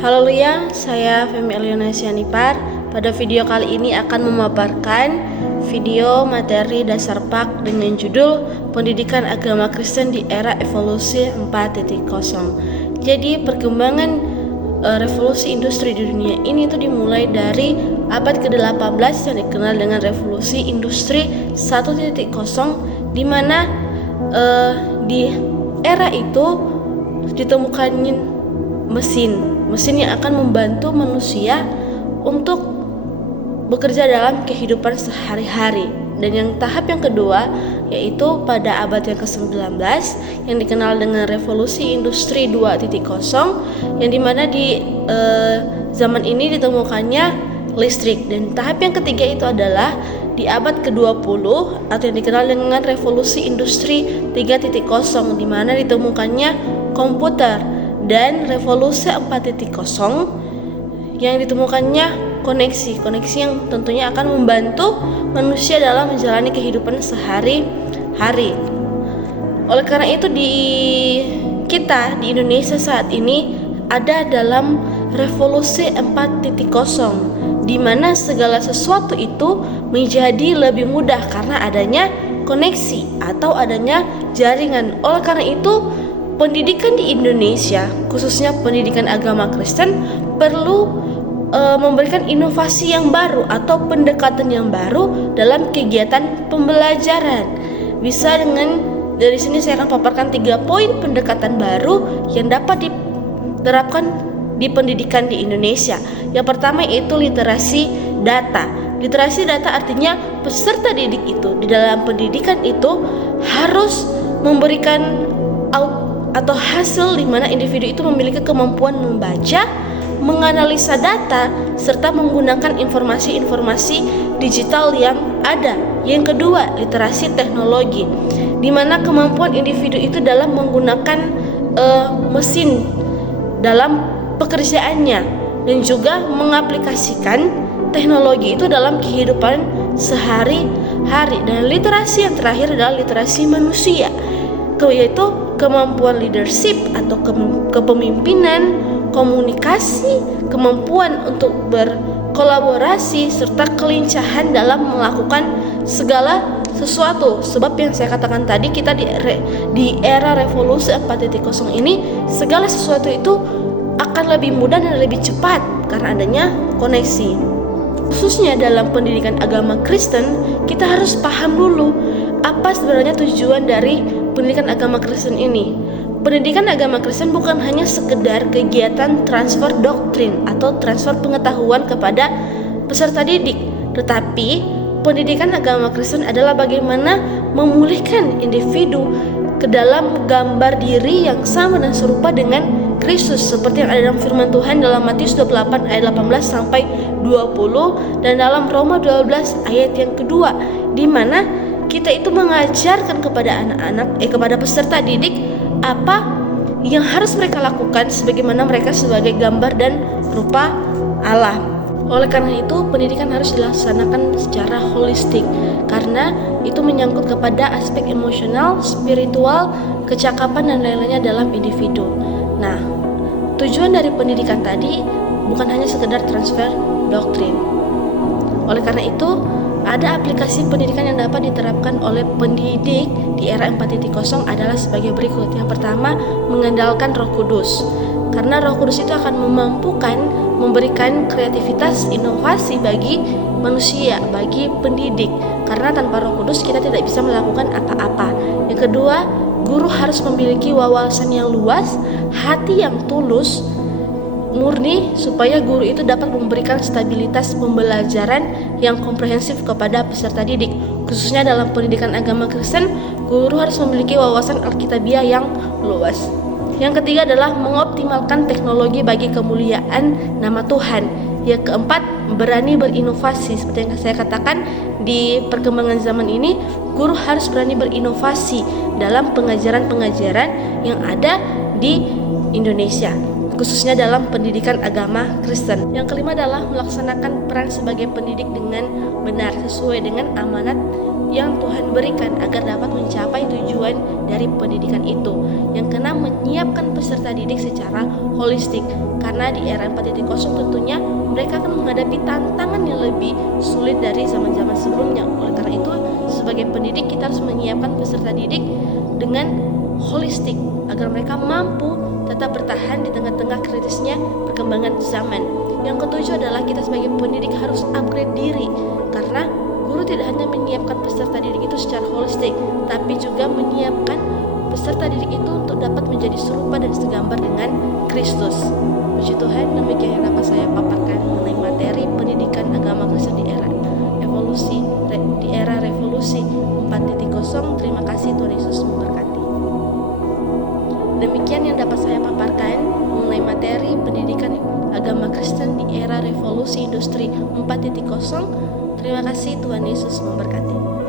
Haleluya, saya Femi Eliana Sianipar. Pada video kali ini akan memaparkan video materi dasar PAK dengan judul Pendidikan Agama Kristen di Era Evolusi 4.0. Jadi perkembangan revolusi industri di dunia ini itu dimulai dari abad ke-18 yang dikenal dengan revolusi industri 1.0, di mana di era itu ditemukannya mesin yang akan membantu manusia untuk bekerja dalam kehidupan sehari-hari. Dan yang tahap yang kedua yaitu pada abad yang ke-19 yang dikenal dengan revolusi industri 2.0, yang dimana di zaman ini ditemukannya listrik. Dan tahap yang ketiga itu adalah di abad ke-20 atau yang dikenal dengan revolusi industri 3.0, di mana ditemukannya komputer. Dan revolusi 4.0 yang ditemukannya koneksi yang tentunya akan membantu manusia dalam menjalani kehidupan sehari-hari. Oleh karena itu di Indonesia saat ini ada dalam revolusi 4.0, di mana segala sesuatu itu menjadi lebih mudah karena adanya koneksi atau adanya jaringan. Oleh karena itu pendidikan di Indonesia, khususnya pendidikan agama Kristen, perlu memberikan inovasi yang baru atau pendekatan yang baru dalam kegiatan pembelajaran. Bisa dari sini saya akan paparkan 3 poin pendekatan baru yang dapat diterapkan di pendidikan di Indonesia. Yang pertama yaitu literasi data. Literasi data artinya peserta didik itu di dalam pendidikan itu harus memberikan atau hasil di mana individu itu memiliki kemampuan membaca, menganalisa data, serta menggunakan informasi-informasi digital yang ada. Yang kedua, literasi teknologi, di mana kemampuan individu itu dalam menggunakan mesin dalam pekerjaannya dan juga mengaplikasikan teknologi itu dalam kehidupan sehari-hari. Dan literasi yang terakhir adalah literasi manusia, yaitu kemampuan leadership atau kepemimpinan, komunikasi, kemampuan untuk berkolaborasi, serta kelincahan dalam melakukan segala sesuatu. Sebab yang saya katakan tadi, kita di era revolusi 4.0 ini segala sesuatu itu akan lebih mudah dan lebih cepat karena adanya koneksi. Khususnya dalam pendidikan agama Kristen, kita harus paham dulu apa sebenarnya tujuan dari pendidikan agama Kristen ini. Pendidikan agama Kristen bukan hanya sekedar kegiatan transfer doktrin atau transfer pengetahuan kepada peserta didik, tetapi pendidikan agama Kristen adalah bagaimana memulihkan individu ke dalam gambar diri yang sama dan serupa dengan Kristus, seperti yang ada dalam firman Tuhan dalam Matius 28 ayat 18 sampai 20 dan dalam Roma 12 ayat yang kedua, di mana kita itu mengajarkan kepada kepada peserta didik apa yang harus mereka lakukan sebagaimana mereka sebagai gambar dan rupa Allah. Oleh karena itu, pendidikan harus dilaksanakan secara holistik karena itu menyangkut kepada aspek emosional, spiritual, kecakapan dan lain-lainnya dalam individu. Nah, tujuan dari pendidikan tadi bukan hanya sekedar transfer doktrin. Oleh karena itu, ada aplikasi pendidikan yang dapat diterapkan oleh pendidik di era 4.0 adalah sebagai berikut. Yang pertama, mengandalkan Roh Kudus. Karena Roh Kudus itu akan memberikan kreativitas, inovasi bagi manusia, bagi pendidik. Karena tanpa Roh Kudus kita tidak bisa melakukan apa-apa. Yang kedua, guru harus memiliki wawasan yang luas, hati yang tulus, murni, supaya guru itu dapat memberikan stabilitas pembelajaran yang komprehensif kepada peserta didik. Khususnya dalam pendidikan agama Kristen, guru harus memiliki wawasan Alkitabiah yang luas. Yang ketiga adalah mengoptimalkan teknologi bagi kemuliaan nama Tuhan. Yang keempat, berani berinovasi. Seperti yang saya katakan, di perkembangan zaman ini guru harus berani berinovasi dalam pengajaran-pengajaran yang ada di Indonesia, khususnya dalam pendidikan agama Kristen. Yang kelima adalah melaksanakan peran sebagai pendidik dengan benar sesuai dengan amanat yang Tuhan berikan agar dapat mencapai tujuan dari pendidikan itu. Yang keenam, menyiapkan peserta didik secara holistik. Karena di era 4.0 tentunya mereka akan menghadapi tantangan yang lebih sulit dari zaman-zaman sebelumnya. Oleh karena itu, sebagai pendidik kita harus menyiapkan peserta didik dengan holistik agar mereka mampu tetap bertahan di tengah-tengah kritisnya perkembangan zaman. Yang ketujuh adalah kita sebagai pendidik harus upgrade diri, karena guru tidak hanya menyiapkan peserta didik itu secara holistik, tapi juga menyiapkan peserta didik itu untuk dapat menjadi serupa dan segambar dengan Kristus. Puji Tuhan, demikian yang dapat saya paparkan mengenai materi pendidikan agama Kristen di era revolusi 4.0. Terima kasih, Tuhan Yesus memberkati. Demikian yang dapat saya paparkan mengenai materi pendidikan agama Kristen di era revolusi industri 4.0. Terima kasih, Tuhan Yesus memberkati.